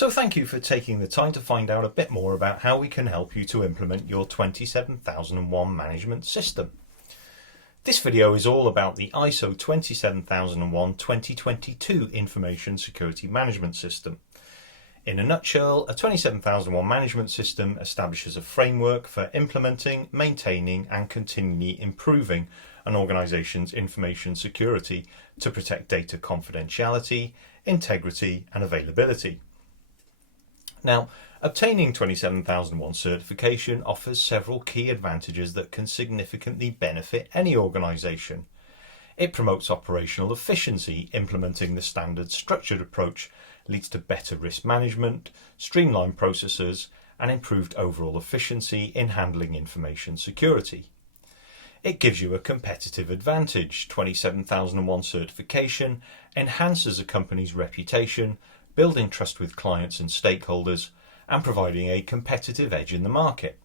So thank you for taking the time to find out a bit more about how we can help you to implement your 27001 management system. This video is all about the ISO 27001-2022 Information Security Management System. In a nutshell, a 27001 management system establishes a framework for implementing, maintaining and continually improving an organization's information security to protect data confidentiality, integrity and availability. Now, obtaining 27001 certification offers several key advantages that can significantly benefit any organisation. It promotes operational efficiency. Implementing the standard structured approach leads to better risk management, streamlined processes, and improved overall efficiency in handling information security. It gives you a competitive advantage. 27001 certification enhances a company's reputation, building trust with clients and stakeholders, and providing a competitive edge in the market.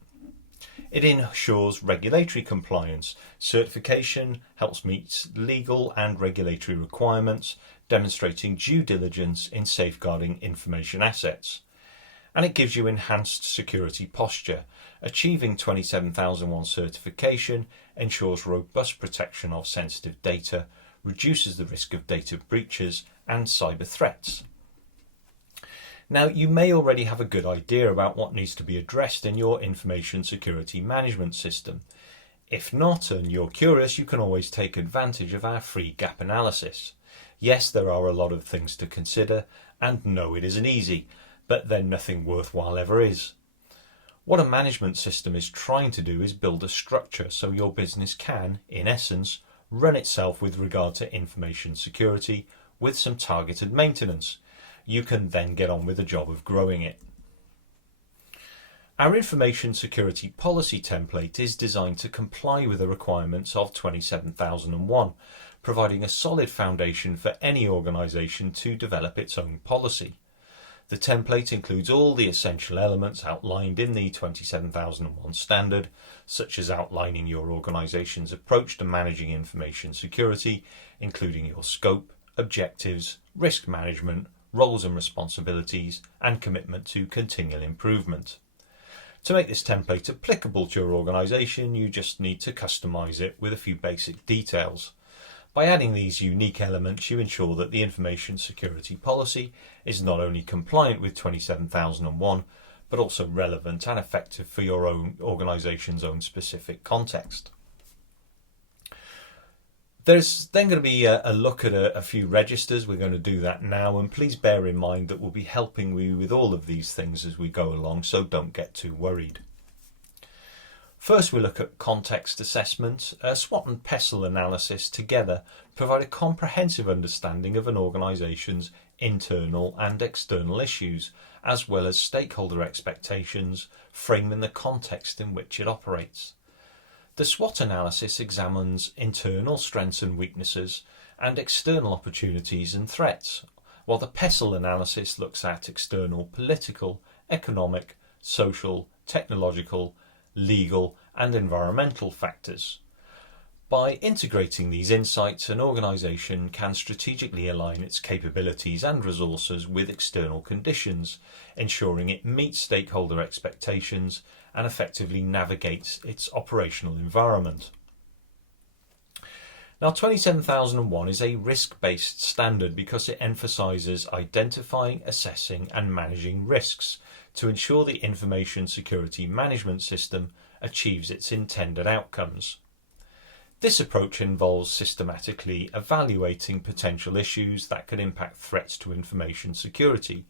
It ensures regulatory compliance. Certification helps meet legal and regulatory requirements, demonstrating due diligence in safeguarding information assets. And it gives you enhanced security posture. Achieving 27001 certification ensures robust protection of sensitive data, reduces the risk of data breaches and cyber threats. Now, you may already have a good idea about what needs to be addressed in your information security management system. If not, and you're curious, you can always take advantage of our free gap analysis. Yes, there are a lot of things to consider, and no, it isn't easy, but then nothing worthwhile ever is. What a management system is trying to do is build a structure so your business can, in essence, run itself with regard to information security with some targeted maintenance. You can then get on with the job of growing it. Our information security policy template is designed to comply with the requirements of 27001, providing a solid foundation for any organisation to develop its own policy. The template includes all the essential elements outlined in the 27001 standard, such as outlining your organisation's approach to managing information security, including your scope, objectives, risk management, roles and responsibilities, and commitment to continual improvement. To make this template applicable to your organisation, you just need to customise it with a few basic details. By adding these unique elements, you ensure that the information security policy is not only compliant with 27001, but also relevant and effective for your own organisation's own specific context. There's then going to be a look at a few registers. We're going to do that now, and please bear in mind that we'll be helping you with all of these things as we go along, so don't get too worried. First, we look at context assessment. SWOT and PESTLE analysis together provide a comprehensive understanding of an organisation's internal and external issues, as well as stakeholder expectations, framing the context in which it operates. The SWOT analysis examines internal strengths and weaknesses and external opportunities and threats, while the PESTLE analysis looks at external political, economic, social, technological, legal and environmental factors. By integrating these insights, an organisation can strategically align its capabilities and resources with external conditions, ensuring it meets stakeholder expectations and effectively navigates its operational environment. Now, 27001 is a risk-based standard because it emphasises identifying, assessing and managing risks to ensure the information security management system achieves its intended outcomes. This approach involves systematically evaluating potential issues that could impact threats to information security,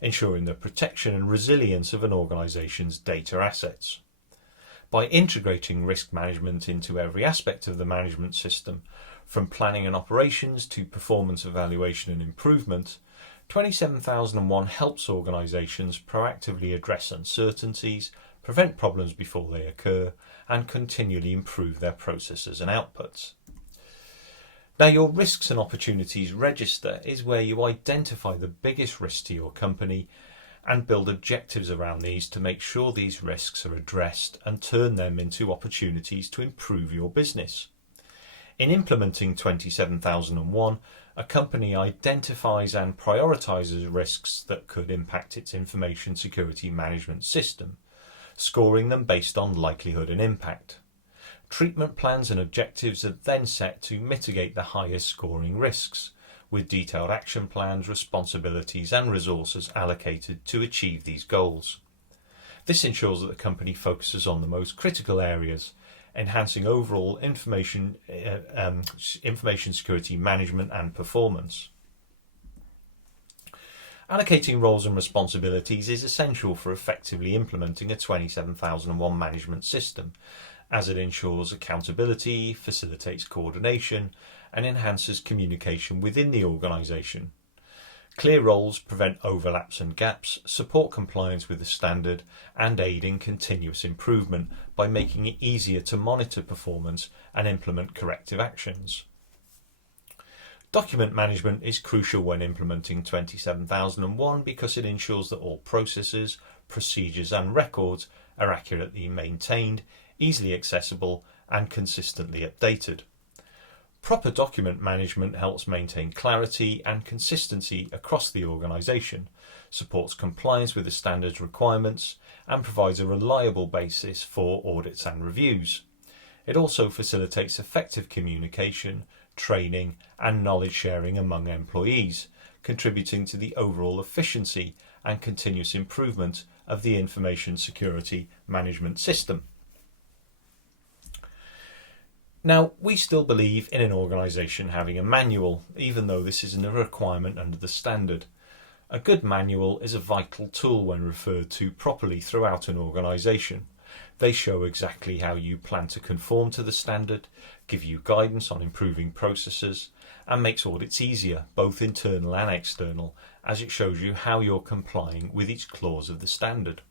ensuring the protection and resilience of an organisation's data assets. By integrating risk management into every aspect of the management system, from planning and operations to performance evaluation and improvement, 27001 helps organisations proactively address uncertainties, prevent problems before they occur, and continually improve their processes and outputs. Now, your risks and opportunities register is where you identify the biggest risks to your company and build objectives around these to make sure these risks are addressed and turn them into opportunities to improve your business. In implementing 27001, A company identifies and prioritises risks that could impact its information security management system, scoring them based on likelihood and impact. Treatment plans and objectives are then set to mitigate the highest scoring risks, with detailed action plans, responsibilities and resources allocated to achieve these goals. This ensures that the company focuses on the most critical areas, enhancing overall information security management and performance. Allocating roles and responsibilities is essential for effectively implementing a 27001 management system, as it ensures accountability, facilitates coordination, and enhances communication within the organisation. Clear roles prevent overlaps and gaps, support compliance with the standard, and aid in continuous improvement by making it easier to monitor performance and implement corrective actions. Document management is crucial when implementing 27001 because it ensures that all processes, procedures and records are accurately maintained, easily accessible and consistently updated. Proper document management helps maintain clarity and consistency across the organisation, supports compliance with the standards requirements, and provides a reliable basis for audits and reviews. It also facilitates effective communication, training, and knowledge sharing among employees, contributing to the overall efficiency and continuous improvement of the information security management system. Now, we still believe in an organisation having a manual, even though this isn't a requirement under the standard. A good manual is a vital tool when referred to properly throughout an organisation. They show exactly how you plan to conform to the standard, give you guidance on improving processes, and makes audits easier, both internal and external, as it shows you how you're complying with each clause of the standard.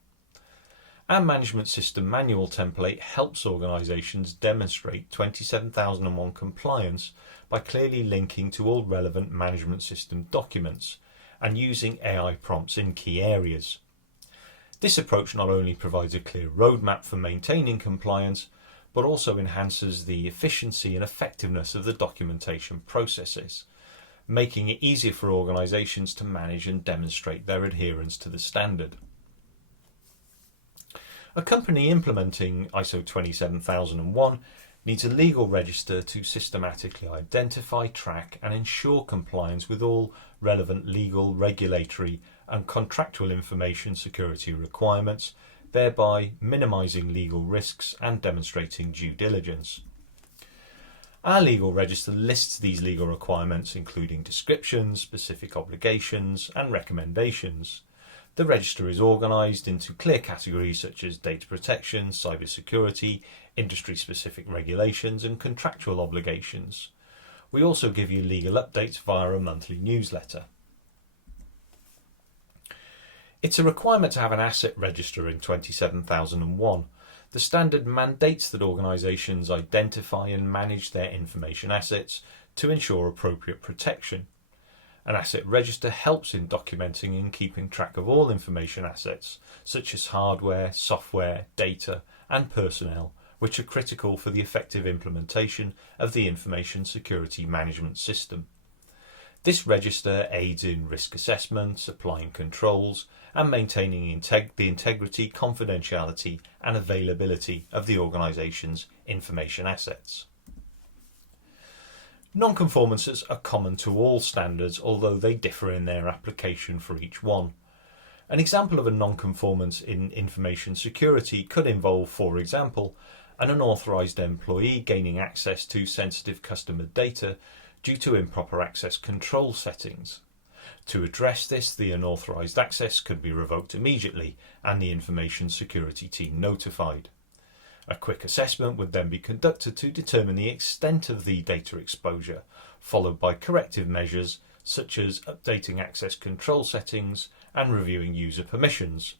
Our management system manual template helps organisations demonstrate 27001 compliance by clearly linking to all relevant management system documents and using AI prompts in key areas. This approach not only provides a clear roadmap for maintaining compliance, but also enhances the efficiency and effectiveness of the documentation processes, making it easier for organisations to manage and demonstrate their adherence to the standard. A company implementing ISO 27001 needs a legal register to systematically identify, track and ensure compliance with all relevant legal, regulatory and contractual information security requirements, thereby minimising legal risks and demonstrating due diligence. Our legal register lists these legal requirements, including descriptions, specific obligations and recommendations. The register is organised into clear categories such as data protection, cybersecurity, industry-specific regulations and contractual obligations. We also give you legal updates via a monthly newsletter. It's a requirement to have an asset register in 27001. The standard mandates that organisations identify and manage their information assets to ensure appropriate protection. An asset register helps in documenting and keeping track of all information assets, such as hardware, software, data and personnel, which are critical for the effective implementation of the information security management system. This register aids in risk assessment, applying controls and maintaining the integrity, confidentiality and availability of the organisation's information assets. Non-conformances are common to all standards, although they differ in their application for each one. An example of a non-conformance in information security could involve, for example, an unauthorised employee gaining access to sensitive customer data due to improper access control settings. To address this, the unauthorised access could be revoked immediately and the information security team notified. A quick assessment would then be conducted to determine the extent of the data exposure, followed by corrective measures such as updating access control settings and reviewing user permissions.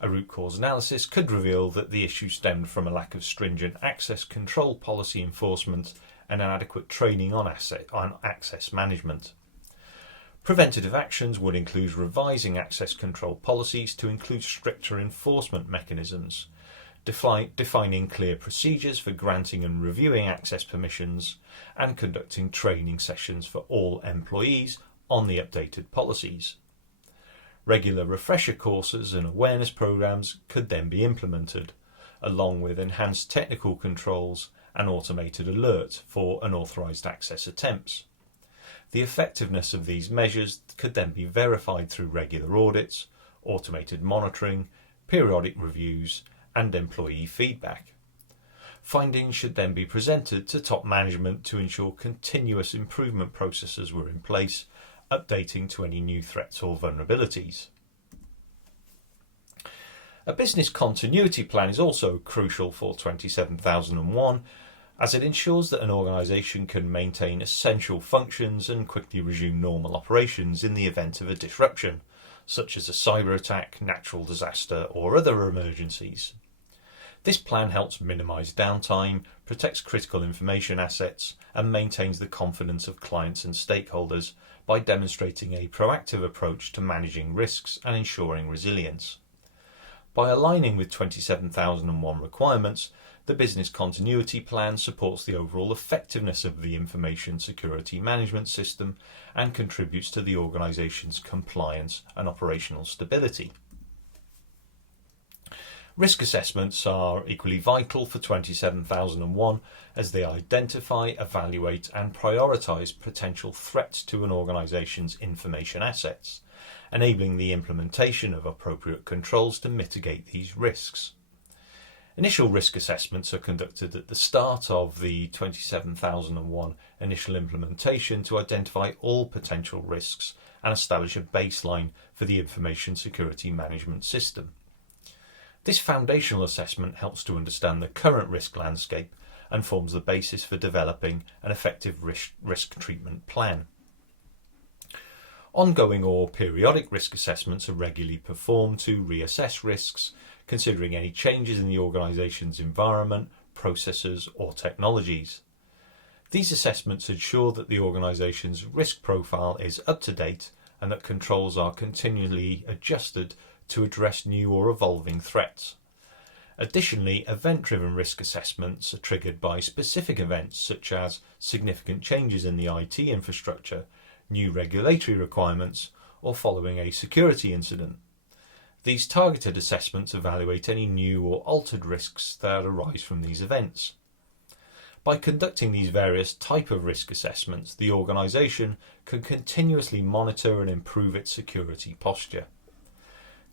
A root cause analysis could reveal that the issue stemmed from a lack of stringent access control policy enforcement and inadequate training on access management. Preventative actions would include revising access control policies to include stricter enforcement mechanisms, defining clear procedures for granting and reviewing access permissions, and conducting training sessions for all employees on the updated policies. Regular refresher courses and awareness programs could then be implemented, along with enhanced technical controls and automated alerts for unauthorized access attempts. The effectiveness of these measures could then be verified through regular audits, automated monitoring, periodic reviews, and employee feedback. Findings should then be presented to top management to ensure continuous improvement processes were in place, updating to any new threats or vulnerabilities. A business continuity plan is also crucial for 27001, as it ensures that an organisation can maintain essential functions and quickly resume normal operations in the event of a disruption, such as a cyber attack, natural disaster, or other emergencies. This plan helps minimise downtime, protects critical information assets, and maintains the confidence of clients and stakeholders by demonstrating a proactive approach to managing risks and ensuring resilience. By aligning with 27001 requirements, the business continuity plan supports the overall effectiveness of the information security management system and contributes to the organisation's compliance and operational stability. Risk assessments are equally vital for 27001 as they identify, evaluate and prioritise potential threats to an organisation's information assets, enabling the implementation of appropriate controls to mitigate these risks. Initial risk assessments are conducted at the start of the 27001 initial implementation to identify all potential risks and establish a baseline for the information security management system. This foundational assessment helps to understand the current risk landscape and forms the basis for developing an effective risk treatment plan. Ongoing or periodic risk assessments are regularly performed to reassess risks, considering any changes in the organisation's environment, processes or technologies. These assessments ensure that the organisation's risk profile is up to date and that controls are continually adjusted to address new or evolving threats. Additionally, event-driven risk assessments are triggered by specific events such as significant changes in the IT infrastructure, new regulatory requirements, or following a security incident. These targeted assessments evaluate any new or altered risks that arise from these events. By conducting these various types of risk assessments, the organisation can continuously monitor and improve its security posture.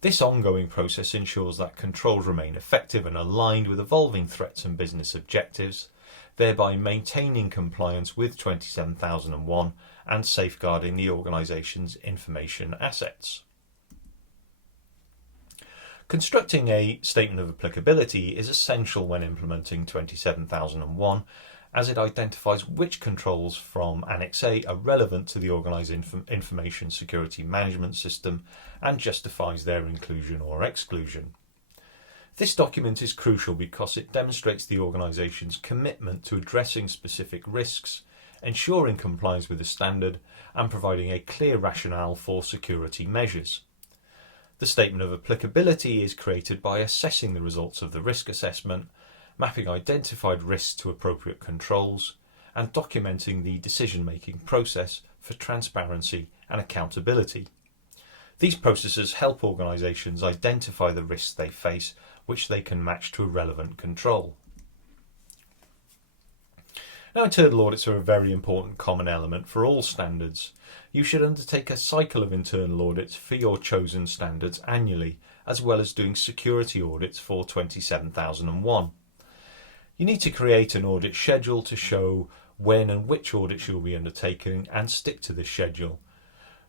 This ongoing process ensures that controls remain effective and aligned with evolving threats and business objectives, thereby maintaining compliance with 27001 and safeguarding the organisation's information assets. Constructing a statement of applicability is essential when implementing 27001, as it identifies which controls from Annex A are relevant to the organisation's information security management system and justifies their inclusion or exclusion. This document is crucial because it demonstrates the organisation's commitment to addressing specific risks, ensuring compliance with the standard, and providing a clear rationale for security measures. The statement of applicability is created by assessing the results of the risk assessment, mapping identified risks to appropriate controls, and documenting the decision-making process for transparency and accountability. These processes help organisations identify the risks they face, which they can match to a relevant control. Now, internal audits are a very important common element for all standards. You should undertake a cycle of internal audits for your chosen standards annually, as well as doing security audits for 27001. You need to create an audit schedule to show when and which audits you'll be undertaking and stick to this schedule.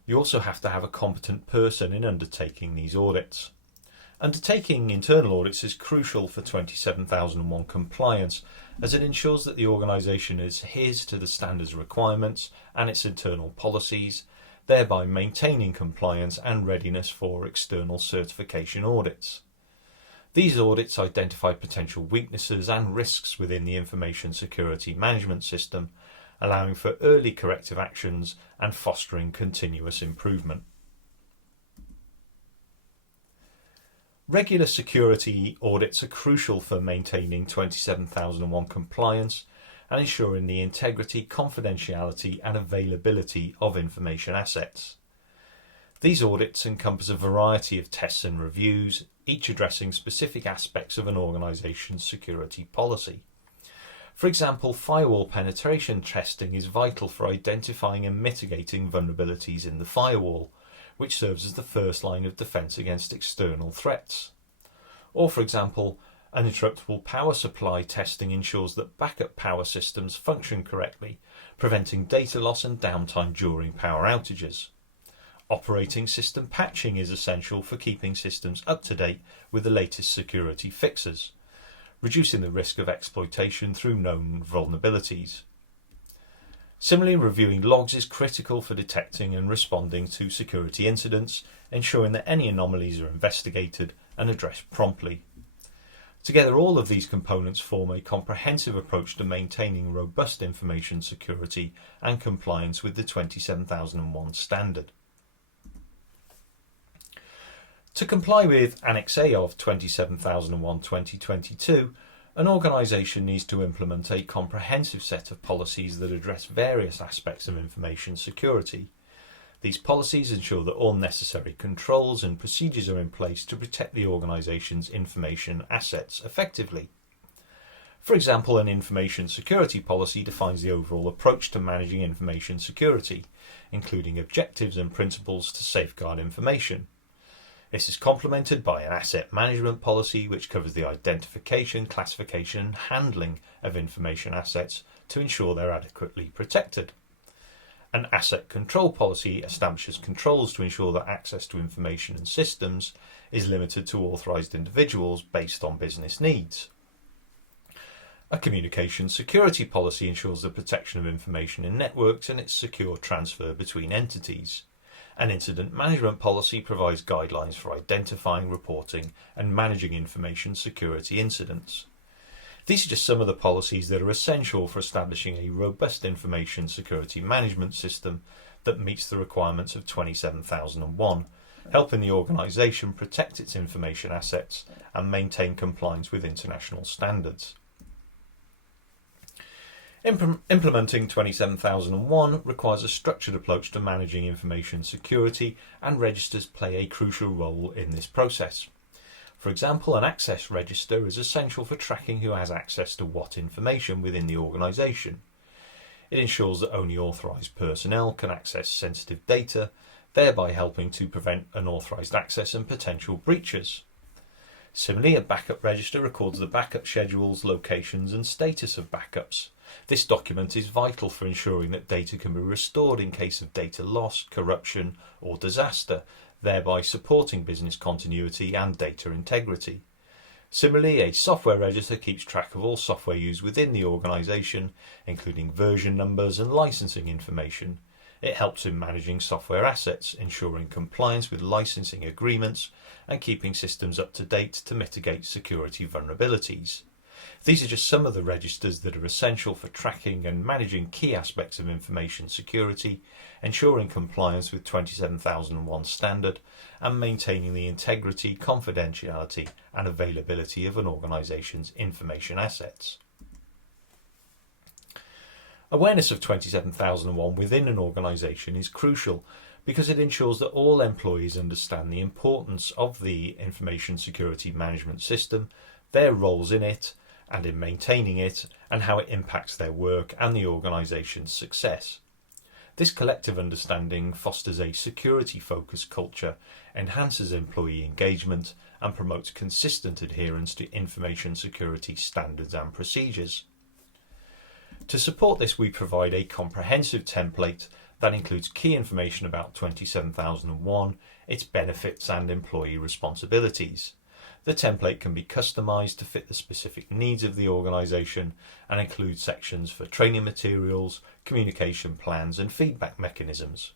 You also have to have a competent person in undertaking these audits. Undertaking internal audits is crucial for 27001 compliance, as it ensures that the organisation adheres to the standards requirements and its internal policies, thereby maintaining compliance and readiness for external certification audits. These audits identify potential weaknesses and risks within the information security management system, allowing for early corrective actions and fostering continuous improvement. Regular security audits are crucial for maintaining 27001 compliance and ensuring the integrity, confidentiality and availability of information assets. These audits encompass a variety of tests and reviews, each addressing specific aspects of an organisation's security policy. For example, firewall penetration testing is vital for identifying and mitigating vulnerabilities in the firewall, which serves as the first line of defence against external threats. Or, for example, uninterruptible power supply testing ensures that backup power systems function correctly, preventing data loss and downtime during power outages. Operating system patching is essential for keeping systems up to date with the latest security fixes, reducing the risk of exploitation through known vulnerabilities. Similarly, reviewing logs is critical for detecting and responding to security incidents, ensuring that any anomalies are investigated and addressed promptly. Together, all of these components form a comprehensive approach to maintaining robust information security and compliance with the 27001 standard. To comply with Annex A of 27001-2022, an organisation needs to implement a comprehensive set of policies that address various aspects of information security. These policies ensure that all necessary controls and procedures are in place to protect the organisation's information assets effectively. For example, an information security policy defines the overall approach to managing information security, including objectives and principles to safeguard information. This is complemented by an asset management policy which covers the identification, classification and handling of information assets to ensure they're adequately protected. An asset control policy establishes controls to ensure that access to information and systems is limited to authorised individuals based on business needs. A communication security policy ensures the protection of information in networks and its secure transfer between entities. An incident management policy provides guidelines for identifying, reporting and managing information security incidents. These are just some of the policies that are essential for establishing a robust information security management system that meets the requirements of 27001, helping the organisation protect its information assets and maintain compliance with international standards. Implementing 27001 requires a structured approach to managing information security, and registers play a crucial role in this process. For example, an access register is essential for tracking who has access to what information within the organisation. It ensures that only authorised personnel can access sensitive data, thereby helping to prevent unauthorised access and potential breaches. Similarly, a backup register records the backup schedules, locations and status of backups. This document is vital for ensuring that data can be restored in case of data loss, corruption or disaster, thereby supporting business continuity and data integrity. Similarly, a software register keeps track of all software used within the organisation, including version numbers and licensing information. It helps in managing software assets, ensuring compliance with licensing agreements and keeping systems up to date to mitigate security vulnerabilities. These are just some of the registers that are essential for tracking and managing key aspects of information security, ensuring compliance with 27001 standard and maintaining the integrity, confidentiality and availability of an organisation's information assets. Awareness of 27001 within an organisation is crucial because it ensures that all employees understand the importance of the information security management system, their roles in it and in maintaining it, and how it impacts their work and the organisation's success. This collective understanding fosters a security-focused culture, enhances employee engagement and promotes consistent adherence to information security standards and procedures. To support this, we provide a comprehensive template that includes key information about 27001, its benefits and employee responsibilities. The template can be customised to fit the specific needs of the organisation and includes sections for training materials, communication plans and feedback mechanisms.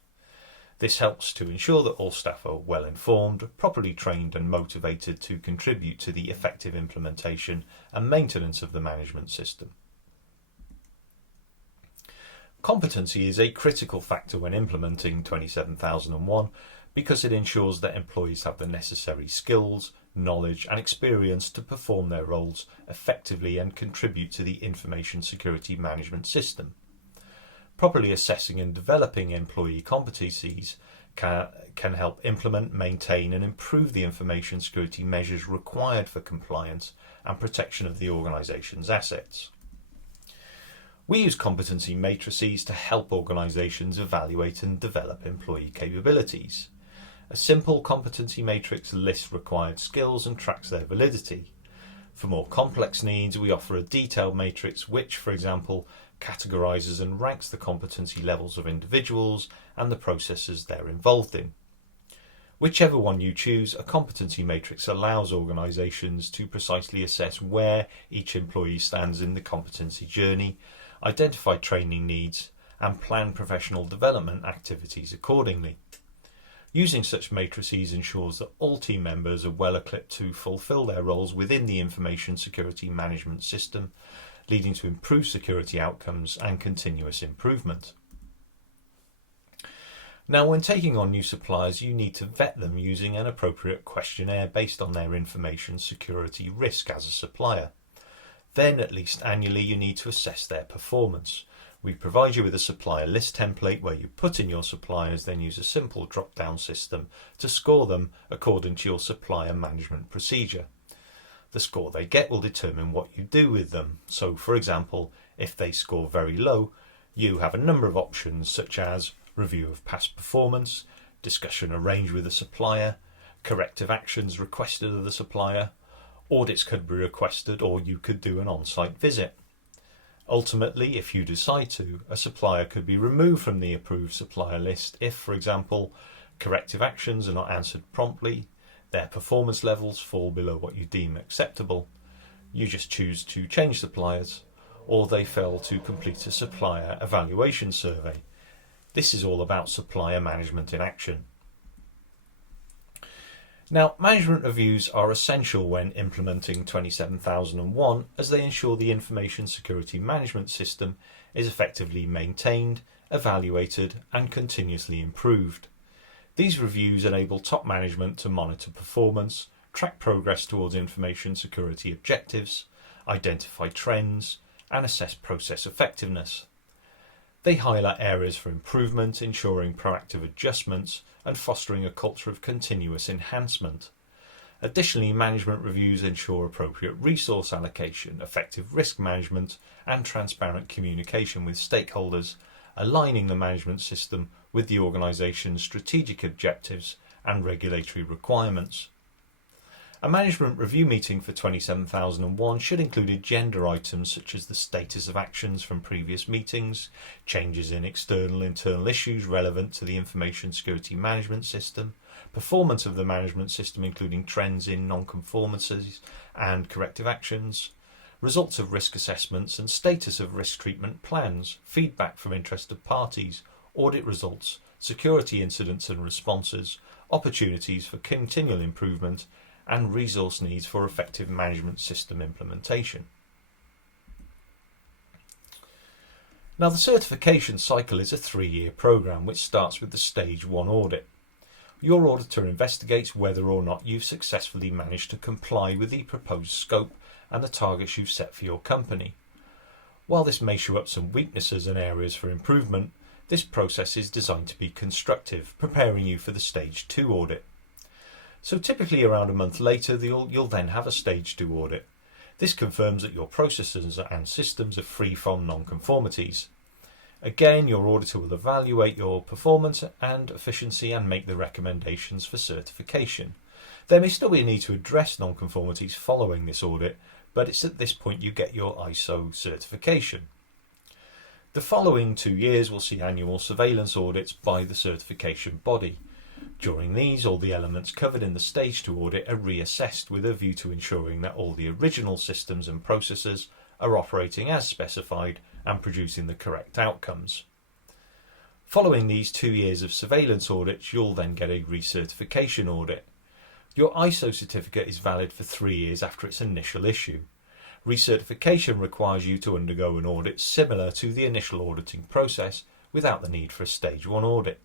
This helps to ensure that all staff are well informed, properly trained and motivated to contribute to the effective implementation and maintenance of the management system. Competency is a critical factor when implementing 27001 because it ensures that employees have the necessary skills, knowledge and experience to perform their roles effectively and contribute to the information security management system. Properly assessing and developing employee competencies can help implement, maintain and improve the information security measures required for compliance and protection of the organisation's assets. We use competency matrices to help organisations evaluate and develop employee capabilities. A simple competency matrix lists required skills and tracks their validity. For more complex needs, we offer a detailed matrix which, for example, categorises and ranks the competency levels of individuals and the processes they're involved in. Whichever one you choose, a competency matrix allows organisations to precisely assess where each employee stands in the competency journey, identify training needs, and plan professional development activities accordingly. Using such matrices ensures that all team members are well equipped to fulfil their roles within the information security management system, leading to improved security outcomes and continuous improvement. Now, when taking on new suppliers, you need to vet them using an appropriate questionnaire based on their information security risk as a supplier. Then, at least annually, you need to assess their performance. We provide you with a supplier list template where you put in your suppliers, then use a simple drop-down system to score them according to your supplier management procedure. The score they get will determine what you do with them. So, for example, if they score very low, you have a number of options such as review of past performance, discussion arranged with the supplier, corrective actions requested of the supplier, audits could be requested, or you could do an on-site visit. Ultimately, if you decide to, a supplier could be removed from the approved supplier list if, for example, corrective actions are not answered promptly, their performance levels fall below what you deem acceptable, you just choose to change suppliers, or they fail to complete a supplier evaluation survey. This is all about supplier management in action. Now, management reviews are essential when implementing 27001 as they ensure the information security management system is effectively maintained, evaluated and continuously improved. These reviews enable top management to monitor performance, track progress towards information security objectives, identify trends and assess process effectiveness. They highlight areas for improvement, ensuring proactive adjustments and fostering a culture of continuous enhancement. Additionally, management reviews ensure appropriate resource allocation, effective risk management and transparent communication with stakeholders, aligning the management system with the organisation's strategic objectives and regulatory requirements. A management review meeting for 27001 should include agenda items such as the status of actions from previous meetings, changes in internal issues relevant to the information security management system, performance of the management system including trends in non-conformances and corrective actions, results of risk assessments and status of risk treatment plans, feedback from interested parties, audit results, security incidents and responses, opportunities for continual improvement, and resource needs for effective management system implementation. Now, the certification cycle is a 3-year programme which starts with the Stage 1 audit. Your auditor investigates whether or not you've successfully managed to comply with the proposed scope and the targets you've set for your company. While this may show up some weaknesses and areas for improvement, this process is designed to be constructive, preparing you for the Stage 2 audit. So typically around a month later, you'll then have a Stage 2 audit. This confirms that your processes and systems are free from non-conformities. Again, your auditor will evaluate your performance and efficiency and make the recommendations for certification. There may still be a need to address non-conformities following this audit, but it's at this point you get your ISO certification. The following 2 years will see annual surveillance audits by the certification body. During these, all the elements covered in the Stage 2 audit are reassessed with a view to ensuring that all the original systems and processes are operating as specified and producing the correct outcomes. Following these 2 years of surveillance audits, you'll then get a recertification audit. Your ISO certificate is valid for 3 years after its initial issue. Recertification requires you to undergo an audit similar to the initial auditing process without the need for a Stage 1 audit.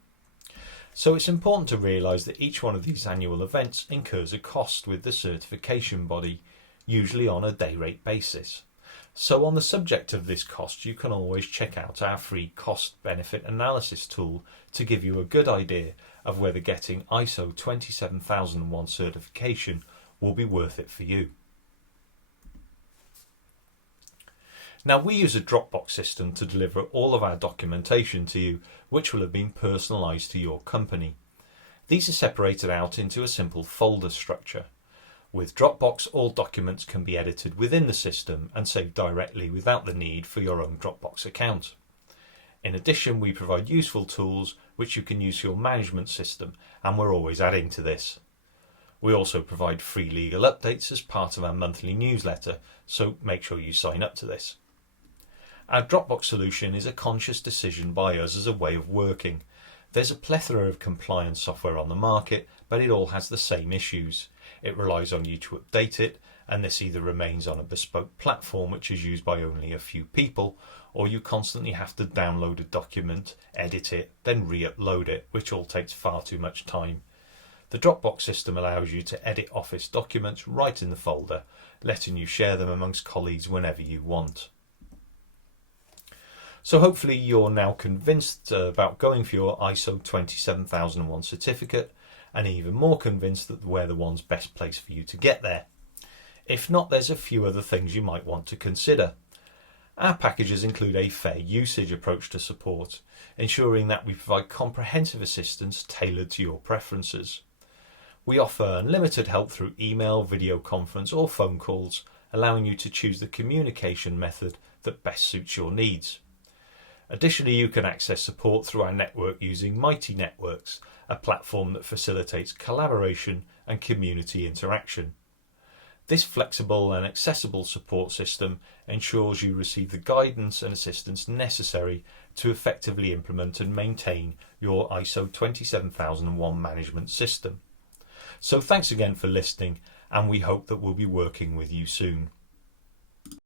So it's important to realise that each one of these annual events incurs a cost with the certification body, usually on a day rate basis. So on the subject of this cost, you can always check out our free cost benefit analysis tool to give you a good idea of whether getting ISO 27001 certification will be worth it for you. Now, we use a Dropbox system to deliver all of our documentation to you, which will have been personalised to your company. These are separated out into a simple folder structure. With Dropbox, all documents can be edited within the system and saved directly without the need for your own Dropbox account. In addition, we provide useful tools which you can use for your management system, and we're always adding to this. We also provide free legal updates as part of our monthly newsletter, so make sure you sign up to this. Our Dropbox solution is a conscious decision by us as a way of working. There's a plethora of compliance software on the market, but it all has the same issues. It relies on you to update it, and this either remains on a bespoke platform which is used by only a few people, or you constantly have to download a document, edit it, then re-upload it, which all takes far too much time. The Dropbox system allows you to edit Office documents right in the folder, letting you share them amongst colleagues whenever you want. So hopefully you're now convinced about going for your ISO 27001 certificate, and even more convinced that we're the ones best placed for you to get there. If not, there's a few other things you might want to consider. Our packages include a fair usage approach to support, ensuring that we provide comprehensive assistance tailored to your preferences. We offer unlimited help through email, video conference or phone calls, allowing you to choose the communication method that best suits your needs. Additionally, you can access support through our network using Mighty Networks, a platform that facilitates collaboration and community interaction. This flexible and accessible support system ensures you receive the guidance and assistance necessary to effectively implement and maintain your ISO 27001 management system. So thanks again for listening, and we hope that we'll be working with you soon.